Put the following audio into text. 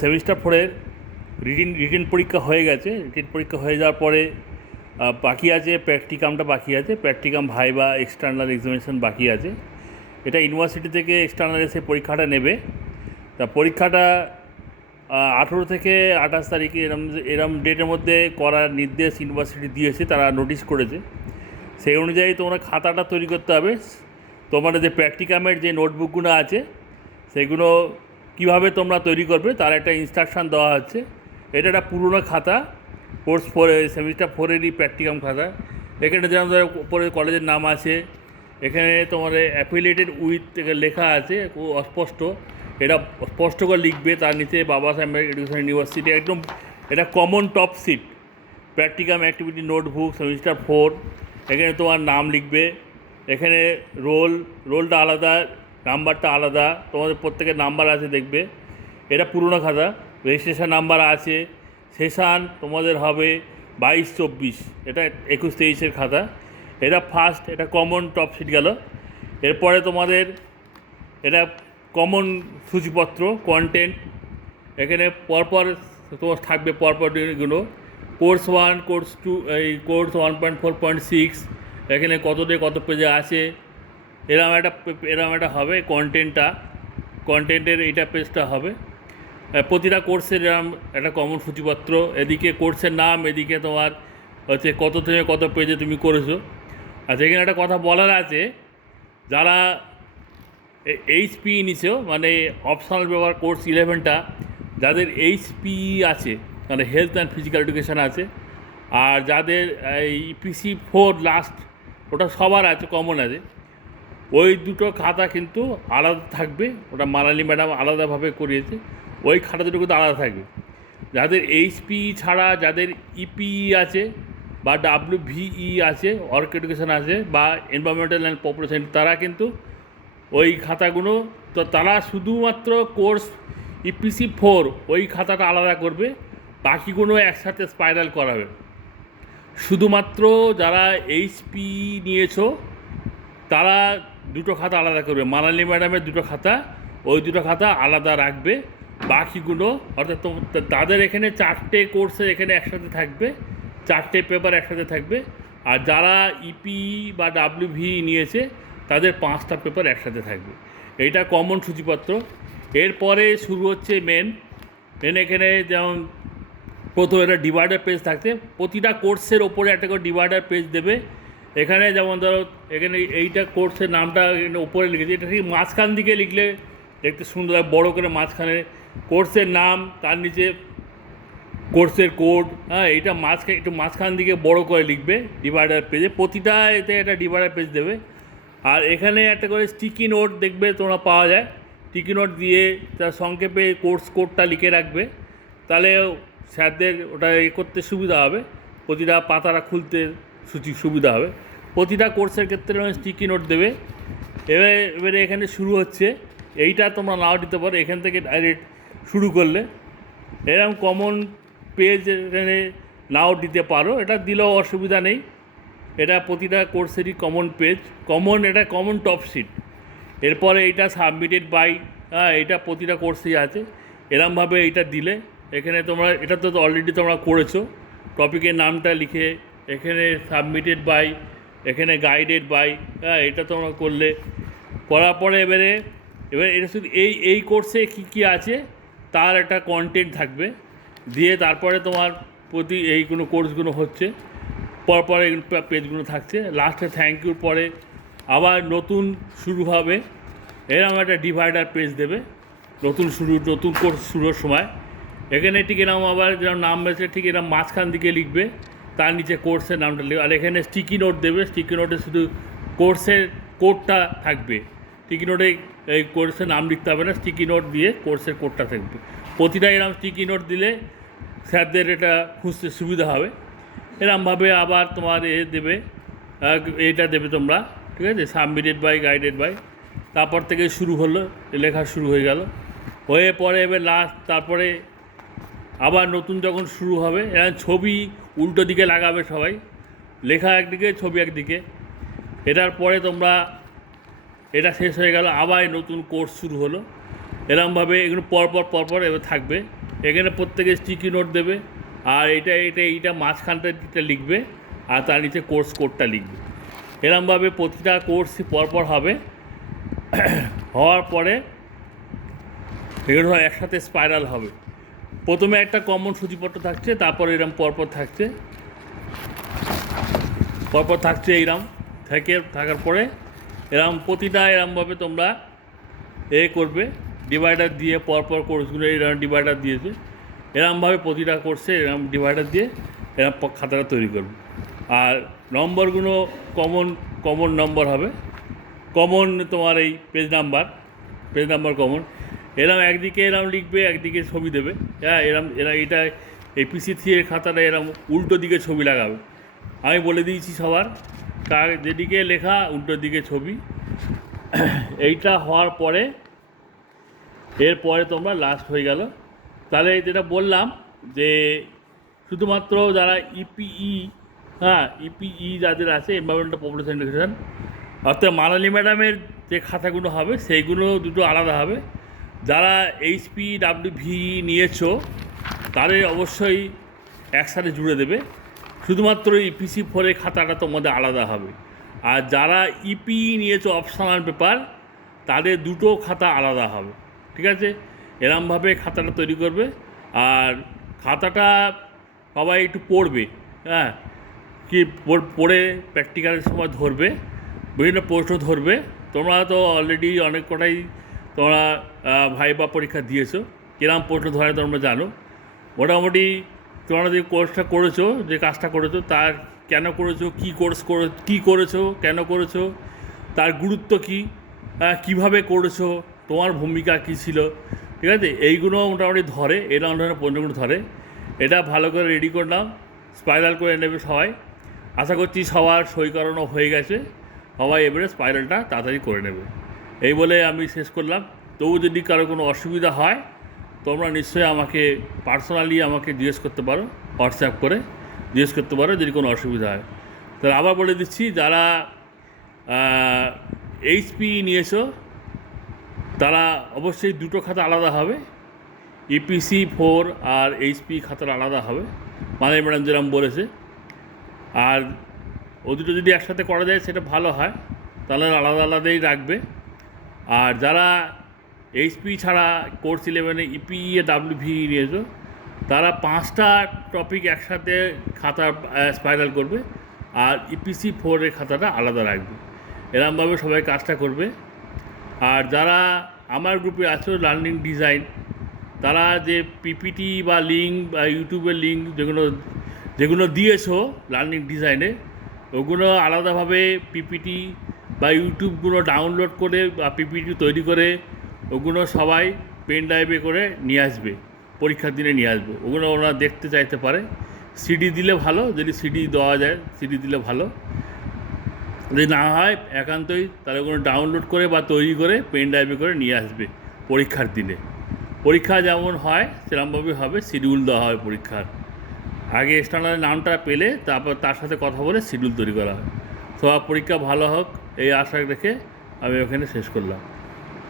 Semester ফোরের written পরীক্ষা হয়ে গেছে। রিটেন পরীক্ষা হয়ে যাওয়ার পরে বাকি আছে প্র্যাকটিকামটা, বাকি আছে প্র্যাকটিকাম, ভাইবা, এক্সটার্নাল এক্সামিনেশন বাকি আছে। এটা ইউনিভার্সিটি থেকে এক্সটার্নাল এসে পরীক্ষাটা নেবে। তা পরীক্ষাটা 18 থেকে 28 তারিখে এরম ডেটের মধ্যে করার নির্দেশ ইউনিভার্সিটি দিয়েছে, তারা নোটিশ করেছে। সেই অনুযায়ী তোমরা খাতাটা তৈরি করতে হবে। তোমাদের যে প্র্যাকটিকামের যে নোটবুকগুলো আছে সেগুলো কীভাবে তোমরা তৈরি করবে তার একটা ইনস্ট্রাকশান দেওয়া হচ্ছে। এটা একটা পুরনো খাতা, কোর্স সেমিস্টার ফোরেরই প্র্যাকটিকাম খাতা। এখানে যেমন ধরো উপরে কলেজের নাম আছে, এখানে তোমার অ্যাফিলিয়েটেড উইথ লেখা আছে, অস্পষ্ট, এটা স্পষ্ট করে লিখবে। তার নিচে বাবা সাহেব এডুকেশন ইউনিভার্সিটি, একদম এটা common top sheet practicum activity notebook semester four. এখানে তোমার নাম লিখবে, এখানে রোলটা আলাদা, নাম্বারটা আলাদা, তোমাদের প্রত্যেকের নাম্বার আছে দেখবে। এটা পুরনো খাতা, রেজিস্ট্রেশন নাম্বার আছে। সেশান তোমাদের হবে 22-24, এটা 21-23-এর খাতা। এটা ফার্স্ট, এটা কমন টপ সিট গেল। এরপরে তোমাদের এটা কমন সূচিপত্র কন্টেন্ট, এখানে পরপর তোমার থাকবে পরপরগুলো। কোর্স 1, কোর্স 2, এই কোর্স 1.4.6, এখানে কত দিয়ে কত পেজে আছে, এরম একটা হবে কন্টেন্টের এইটা পেজটা হবে। প্রতিটা কোর্সের এরম একটা কমন সূচিপত্র, এদিকে কোর্সের নাম, এদিকে তোমার হচ্ছে কত থেকে কত পেজে তুমি করেছো। আচ্ছা, এখানে একটা কথা বলার আছে, যারা এইচপি নিছো, মানে অপশনাল পেপার কোর্স 11টা, যাদের এইচপি আছে মানে হেলথ অ্যান্ড ফিজিক্যাল এডুকেশান আছে, আর যাদের এই পিসি 4 লাস্ট, ওটা সবার আছে, কমন আছে, ওই দুটো খাতা কিন্তু আলাদা থাকবে। ওটা মানালি ম্যাডাম আলাদাভাবে করিয়েছে, ওই খাতা দুটো কিন্তু আলাদা থাকবে। যাদের এইচপি ছাড়া যাদের ইপিই আছে বা WVE আছে, অর্ক এডুকেশান আছে, বা এনভায়রনমেন্টাল অ্যান্ড পপুলেশন, তারা কিন্তু ওই খাতাগুলো, তো তারা শুধুমাত্র কোর্স ইপিসি 4 ওই খাতাটা আলাদা করবে, বাকিগুলো একসাথে স্পাইরাল করাবে। শুধুমাত্র যারা এইচপি নিয়েছো তারা দুটো খাতা আলাদা করবে, মানালি ম্যাডামের দুটো খাতা, ওই দুটো খাতা আলাদা রাখবে। বাকিগুলো অর্থাৎ তাদের এখানে 4টে কোর্সে এখানে একসাথে থাকবে, 4টে পেপার একসাথে থাকবে। আর যারা ইপি বা WV নিয়েছে তাদের 5টা পেপার একসাথে থাকবে। এইটা কমন সূচিপত্র। এরপরে শুরু হচ্ছে মেন। এখানে যেমন প্রথম একটা ডিভাইডার পেজ থাকছে, প্রতিটা কোর্সের ওপরে একটা করে ডিভাইডার পেজ দেবে। এখানে যেমন ধরো এখানে এইটা কোর্সের নামটা এখানে ওপরে লিখেছে, এটা ঠিক মাঝখান দিকে লিখলে দেখতে সুন্দর, বড় করে মাঝখানে কোর্সের নাম, তার নিচে কোর্সের কোড, হ্যাঁ, এইটা একটু মাঝখান দিকে বড় করে লিখবে ডিভাইডার পেজে। প্রতিটা এতে একটা ডিভাইডার পেজ দেবে। আর এখানে একটা করে স্টিকি নোট দেখবে তোমরা পাওয়া যায়, স্টিকি নোট দিয়ে তার সংক্ষেপে কোর্স কোডটা লিখে রাখবে, তাহলে স্যারদের ওটা করতে সুবিধা হবে, প্রতিটা পাতাটা খুলতে সুবিধা হবে। প্রতিটা কোর্সের ক্ষেত্রে স্টিকি নোট দেবে। এবারে এখানে শুরু হচ্ছে, এইটা তোমরা নাও দিতে পারো, এখান থেকে ডাইরেক্ট শুরু করলে এরকম কমন পেজ এখানে নাও দিতে পারো, এটা দিলেও অসুবিধা নেই। এটা প্রতিটা কোর্সেরই কমন পেজ, এটা কমন টপ শিট। এরপরে এইটা সাবমিটেড বাই, এটা প্রতিটা কোর্সেই আছে। এরমভাবে এইটা দিলে এখানে তোমরা, এটা তো অলরেডি তোমরা করেছো, টপিকের নামটা লিখে এখানে সাবমিটেড বাই, এখানে গাইডেড বাই, এটা তোমরা করলে। করার পরে এবারে এটা শুধু এই কোর্সে কী আছে তার একটা কন্টেন্ট থাকবে, দিয়ে তারপরে তোমার এইগুলো কোর্সগুলো হচ্ছে, পরপর এই পেজগুলো থাকছে। লাস্টে থ্যাংক ইউর পরে আবার নতুন শুরু হবে, এরকম একটা ডিভাইডার পেজ দেবে। নতুন কোর্স শুরুর সময় এখানে ঠিক এরকম আবার যেরকম নাম রয়েছে ঠিক এরকম মাঝখান দিকে লিখবে, তার নিচে কোর্সের নামটা লিখবে। আর এখানে স্টিকি নোট দেবে, স্টিকি নোটে শুধু কোর্সের কোডটা থাকবে, স্টিকি নোটে এই কোর্সের নাম লিখতে হবে না, স্টিকি নোট দিয়ে কোর্সের কোডটা থাকবে। প্রতিটা এরকম স্টিকি নোট দিলে স্যারদের এটা খুঁজতে সুবিধা হবে। এরমভাবে আবার তোমার দেবে, এইটা দেবে তোমরা, ঠিক আছে, সাবমিটেড বাই, গাইডেড বাই। তারপর থেকে শুরু হলো, লেখা শুরু হয়ে গেল, হয়ে পরে এবার তারপরে আবার নতুন যখন শুরু হবে, এরকম ছবি উল্টো দিকে লাগাবে সবাই, লেখা একদিকে ছবি একদিকে। এটার পরে তোমরা এটা শেষ হয়ে গেল, আবার নতুন কোর্স শুরু হলো। এরকমভাবে এগুলো পরপর এবার থাকবে। এখানে প্রত্যেকে স্টিকি নোট দেবে, আর এইটা মাঝখানটা লিখবে, আর তার নিচে কোর্স কোডটা লিখবে। এরমভাবে প্রতিটা কোর্স পরপর হবে। হওয়ার পরে এগুলো একসাথে স্পাইরাল হবে। প্রথমে একটা কমন সূচিপত্র থাকছে, তারপর এরম পরপর থাকছে এইরম থাকার পরে প্রতিটা এরমভাবে তোমরা করবে, ডিভাইডার দিয়ে পরপর কোর্সগুলো এরকম ডিভাইডার দিয়েছে, এরমভাবে প্রতিটা কোর্সে এরকম ডিভাইডার দিয়ে এরকম খাতাটা তৈরি করবে। আর নম্বরগুলো কমন নম্বর হবে, কমন তোমার এই পেজ নাম্বার কমন। একদিকে লিখবে, একদিকে ছবি দেবে। হ্যাঁ, এটা এই PC3 এর খাতাটা উল্টো দিকে ছবি লাগাবে। আমি বলে দিয়েছি সবার, তার যেদিকে লেখা উল্টো দিকে ছবি। এইটা হওয়ার পরে এরপরে তোমরা লাস্ট হয়ে গেল। তাহলে যেটা বললাম যে শুধুমাত্র যারা ইপিই যাদের আছে, এনভায়রনমেন্টাল পপুলেশন এডুকেশন, অর্থাৎ মানালি ম্যাডামের যে খাতাগুলো হবে সেইগুলো দুটো আলাদা হবে। যারা HPWV নিয়েছো তাদের অবশ্যই একসাথে জুড়ে দেবে, শুধুমাত্র EPC4 এর খাতাটা তোমাদের আলাদা হবে। আর যারা ইপিই নিয়েছো অপশনাল পেপার, তাদের দুটো খাতা আলাদা হবে। ঠিক আছে, এরমভাবে খাতাটা তৈরি করবে। আর খাতাটা সবাই একটু পড়বে, হ্যাঁ, কি পড়ে প্র্যাকটিক্যালের সময় ধরবে, বিভিন্ন প্রশ্ন ধরবে। তোমরা তো অলরেডি অনেক কটাই তোমরা ভাইবা পরীক্ষা দিয়েছো, কিরম প্রশ্ন ধরে তোমরা জানো। মোটামুটি তোমরা যে কোর্সটা করেছো, যে কাজটা করেছো, তার কেন করেছো, কী করেছো, কেন করেছো, তার গুরুত্ব কী, কীভাবে করেছো, তোমার ভূমিকা কী ছিল, ঠিক আছে, এইগুলো মোটামুটি ধরে, এরা অন্য প্রশ্নগুলো ধরে। এটা ভালো করে রেডি করলাম, স্পাইরাল করে নেবে সবাই। আশা করছি সবার সই করানো হয়ে গেছে, সবাই এবারে স্পাইরালটা তাড়াতাড়ি করে নেবে। এই বলে আমি শেষ করলাম। তবু যদি কারো কোনো অসুবিধা হয়, তোমরা নিশ্চয়ই আমাকে পার্সোনালি জিজ্ঞেস করতে পারো, হোয়াটসঅ্যাপ করে জিজ্ঞেস করতে পারো যদি কোনো অসুবিধা হয়। তাহলে আবার বলে দিচ্ছি, যারা HP নিয়েছো তারা অবশ্যই দুটো খাতা আলাদা হবে, EPC4 আর HP খাতার আলাদা হবে, মানে ম্যাডাম যেরকম বলেছে। আর ও দুটো যদি একসাথে করা যায় সেটা ভালো হয়, তাহলে আলাদা আলাদাই রাখবে। আর যারা HP ছাড়া কোর্স 11-এ EPEWV নিয়েছো, তারা 5টা টপিক একসাথে খাতা স্পাইরাল করবে, আর EPC4 এর খাতাটা আলাদা রাখবে। এরমভাবে সবাই কাজটা করবে। আর যারা আমার গ্রুপে আছো লার্নিং ডিজাইন, তারা যে PPT বা লিঙ্ক বা ইউটিউবের লিঙ্ক যেগুলো দিয়েছো লার্নিং ডিজাইনে, ওগুলো আলাদাভাবে PPT বা ইউটিউবগুলো ডাউনলোড করে বা PPT তৈরি করে ওগুলো সবাই পেন ড্রাইভে করে নিয়ে আসবে, পরীক্ষার দিনে নিয়ে আসবে। ওগুলো ওরা দেখতে চাইতে পারে। CD দিলে ভালো, যদি CD দেওয়া যায় CD দিলে ভালো। যদি না হয় একান্তই তাহলে ওগুলো ডাউনলোড করে বা তৈরি করে পেন ড্রাইভে করে নিয়ে আসবে পরীক্ষার দিনে। পরীক্ষা যেমন হয় সেরকমভাবে হবে, শিডিউল দেওয়া হয় পরীক্ষার আগে। এক্সটার্নাল নামটা পেলে তারপর তার সাথে কথা বলে শিডিউল তৈরি করা হয়। সব পরীক্ষা ভালো হোক এই আশা রেখে আমি ওখানে শেষ করলাম।